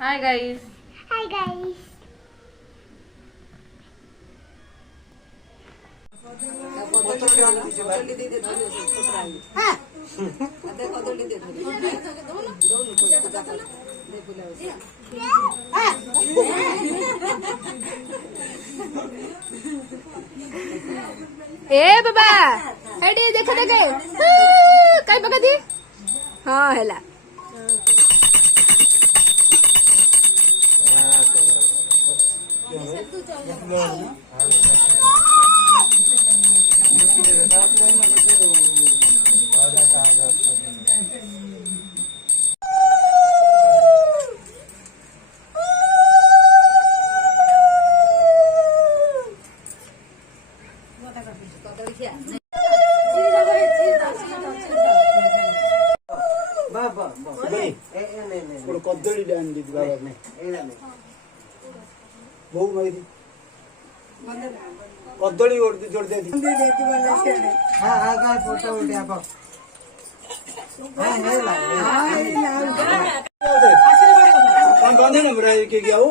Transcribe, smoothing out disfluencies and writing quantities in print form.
Hi guys. Hi guys. ए बाबा Heidi देख देखे काय बघा ती हाँ हेला कदली डांडी बहु मारी कदली जोड़ दे हाँ हाँ का फोटो उठा पाओ बांधे ना बड़ा के क्या हो